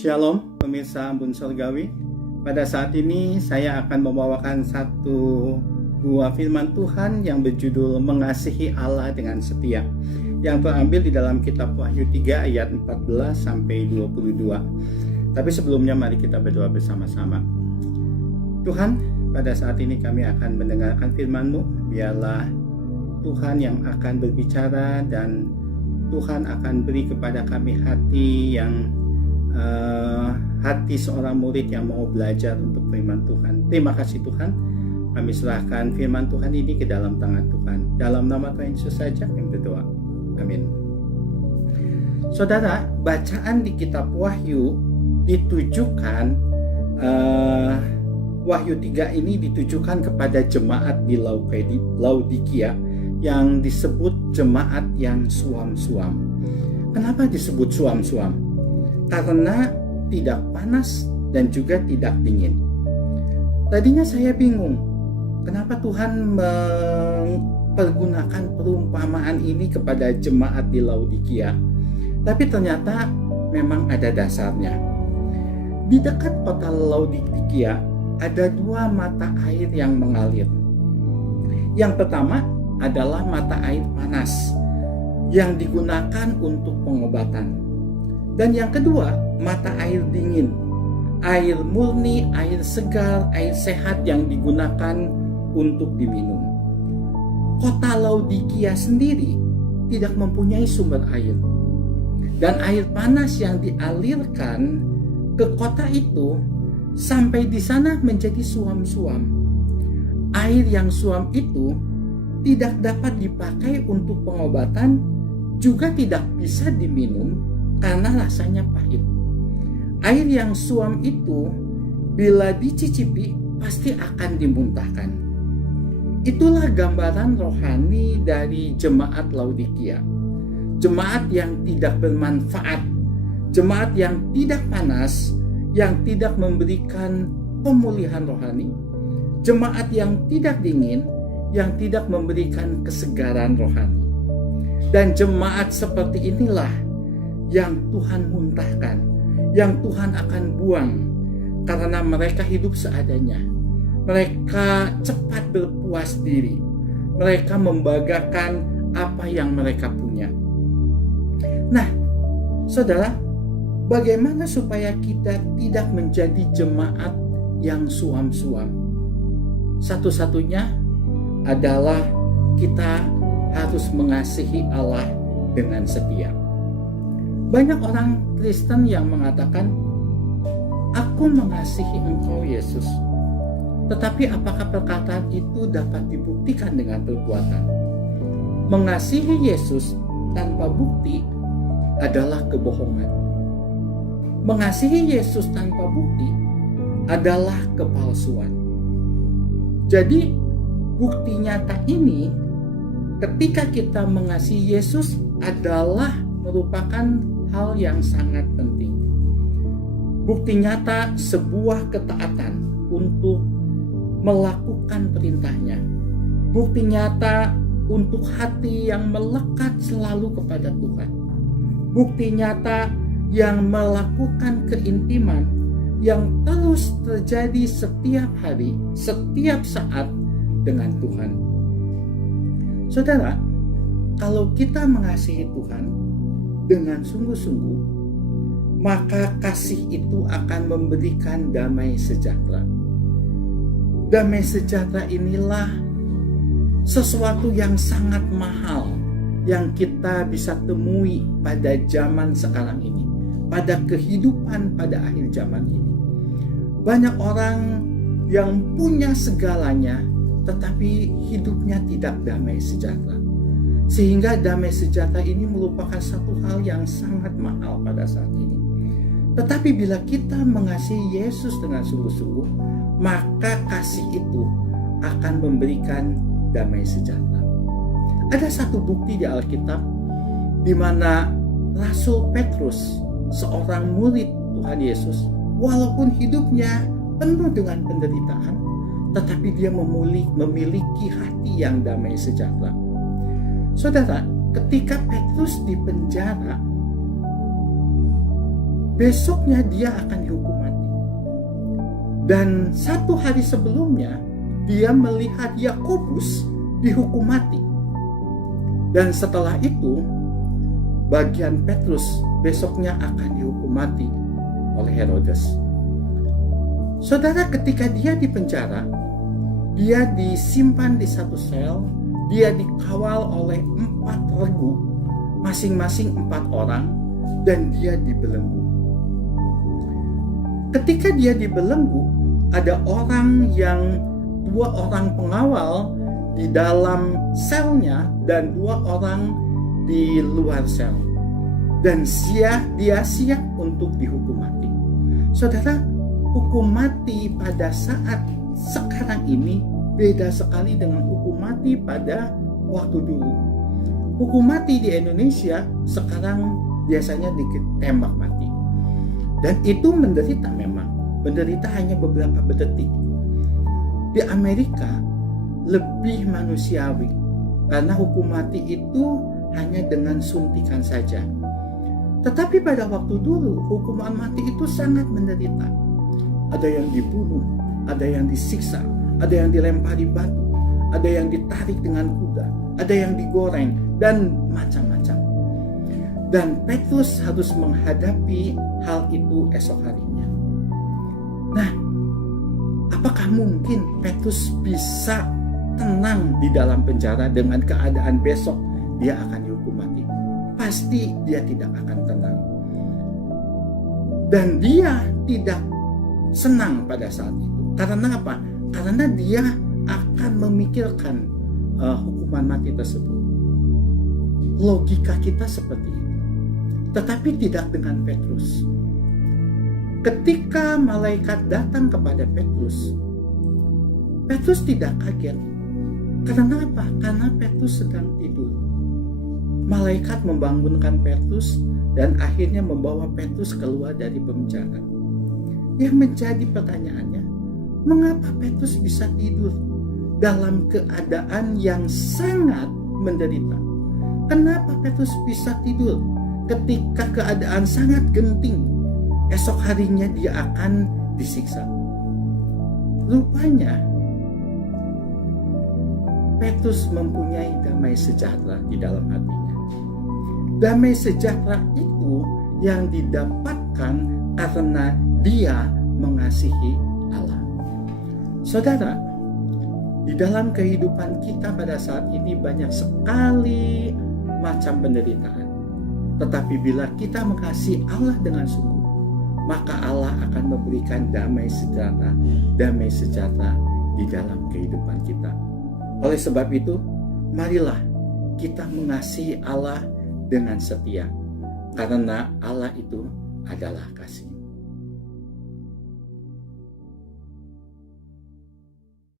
Shalom pemirsa Embun Surgawi. Pada saat ini saya akan membawakan satu buah firman Tuhan yang berjudul Mengasihi Allah dengan Setia, yang terambil di dalam kitab Wahyu 3 ayat 14 sampai 22. Tapi sebelumnya mari kita berdoa bersama-sama. Tuhan, pada saat ini kami akan mendengarkan firman-Mu. Biarlah Tuhan yang akan berbicara dan Tuhan akan beri kepada kami hati yang hati seorang murid yang mau belajar untuk firman Tuhan. Terima kasih Tuhan. Kami serahkan firman Tuhan ini ke dalam tangan Tuhan. Dalam nama Tuhan Yesus saja kami berdoa. Amin. Saudara, bacaan di kitab Wahyu ditujukan Wahyu 3 ini ditujukan kepada jemaat di Laodikia yang disebut jemaat yang suam-suam. Kenapa disebut suam-suam? Karena tidak panas dan juga tidak dingin. Tadinya saya bingung, kenapa Tuhan mempergunakan perumpamaan ini kepada jemaat di Laodikia. Tapi ternyata memang ada dasarnya. Di dekat kota Laodikia ada dua mata air yang mengalir. Yang pertama adalah mata air panas yang digunakan untuk pengobatan. Dan yang kedua, mata air dingin, air murni, air segar, air sehat yang digunakan untuk diminum. Kota Laodikia sendiri tidak mempunyai sumber air. Dan air panas yang dialirkan ke kota itu sampai di sana menjadi suam-suam. Air yang suam itu tidak dapat dipakai untuk pengobatan, juga tidak bisa diminum karena rasanya pahit. Air yang suam itu bila dicicipi pasti akan dimuntahkan. Itulah gambaran rohani dari jemaat Laodikia. Jemaat yang tidak bermanfaat, jemaat yang tidak panas, yang tidak memberikan pemulihan rohani, jemaat yang tidak dingin, yang tidak memberikan kesegaran rohani. Dan jemaat seperti inilah yang Tuhan muntahkan, yang Tuhan akan buang, karena mereka hidup seadanya. Mereka cepat berpuas diri. Mereka membanggakan apa yang mereka punya. Nah, saudara, bagaimana supaya kita tidak menjadi jemaat yang suam-suam? Satu-satunya adalah kita harus mengasihi Allah dengan setia. Banyak orang Kristen yang mengatakan, "Aku mengasihi Engkau Yesus." Tetapi apakah perkataan itu dapat dibuktikan dengan perbuatan? Mengasihi Yesus tanpa bukti adalah kebohongan. Mengasihi Yesus tanpa bukti adalah kepalsuan. Jadi, bukti nyata ini ketika kita mengasihi Yesus adalah merupakan hal yang sangat penting. Bukti nyata sebuah ketaatan untuk melakukan perintahnya. Bukti nyata untuk hati yang melekat selalu kepada Tuhan. Bukti nyata yang melakukan keintiman yang terus terjadi setiap hari, setiap saat dengan Tuhan. Saudara, kalau kita mengasihi Tuhan dengan sungguh-sungguh, maka kasih itu akan memberikan damai sejahtera. Damai sejahtera inilah sesuatu yang sangat mahal yang kita bisa temui pada zaman sekarang ini, pada kehidupan pada akhir zaman ini. Banyak orang yang punya segalanya, tetapi hidupnya tidak damai sejahtera. Sehingga damai sejahtera ini merupakan satu hal yang sangat mahal pada saat ini. Tetapi bila kita mengasihi Yesus dengan sungguh-sungguh, maka kasih itu akan memberikan damai sejahtera. Ada satu bukti di Alkitab di mana Rasul Petrus, seorang murid Tuhan Yesus, walaupun hidupnya penuh dengan penderitaan, tetapi dia memiliki hati yang damai sejahtera. Saudara, ketika Petrus di penjara, besoknya dia akan dihukum mati. Dan 1 hari sebelumnya dia melihat Yakobus dihukum mati. Dan setelah itu bagian Petrus besoknya akan dihukum mati oleh Herodes. Saudara, ketika dia di penjara, dia disimpan di satu sel, dia dikawal oleh 4 regu, masing-masing 4 orang, dan dia dibelenggu. Ketika dia dibelenggu, ada 2 orang pengawal di dalam selnya dan 2 orang di luar sel. Dan dia siap untuk dihukum mati. Saudara, hukum mati pada saat sekarang ini beda sekali dengan hukum mati pada waktu dulu. Hukum mati di Indonesia sekarang biasanya ditembak mati. Dan itu menderita memang. Menderita hanya beberapa detik. Di Amerika lebih manusiawi karena hukum mati itu hanya dengan suntikan saja. Tetapi pada waktu dulu hukuman mati itu sangat menderita. Ada yang dibunuh, ada yang disiksa, ada yang dilempari batu, ada yang ditarik dengan kuda, ada yang digoreng, dan macam-macam. Dan Petrus harus menghadapi hal itu esok harinya. Nah, apakah mungkin Petrus bisa tenang di dalam penjara dengan keadaan besok dia akan dihukum mati? Pasti dia tidak akan tenang. Dan dia tidak senang pada saat itu. Karena apa? Karena dia akan memikirkan hukuman mati tersebut. Logika kita seperti itu. Tetapi tidak dengan Petrus. Ketika malaikat datang kepada Petrus, Petrus tidak kaget. Karena apa? Karena Petrus sedang tidur. Malaikat membangunkan Petrus dan akhirnya membawa Petrus keluar dari penjara. Yang menjadi pertanyaannya, mengapa Petrus bisa tidur dalam keadaan yang sangat menderita? Kenapa Petrus bisa tidur ketika keadaan sangat genting? Esok harinya dia akan disiksa. Rupanya Petrus mempunyai damai sejahtera di dalam hatinya. Damai sejahtera itu yang didapatkan karena dia mengasihi Allah. Saudara, di dalam kehidupan kita pada saat ini banyak sekali macam penderitaan. Tetapi bila kita mengasihi Allah dengan sungguh, maka Allah akan memberikan damai sejahtera di dalam kehidupan kita. Oleh sebab itu, marilah kita mengasihi Allah dengan setia, karena Allah itu adalah kasih.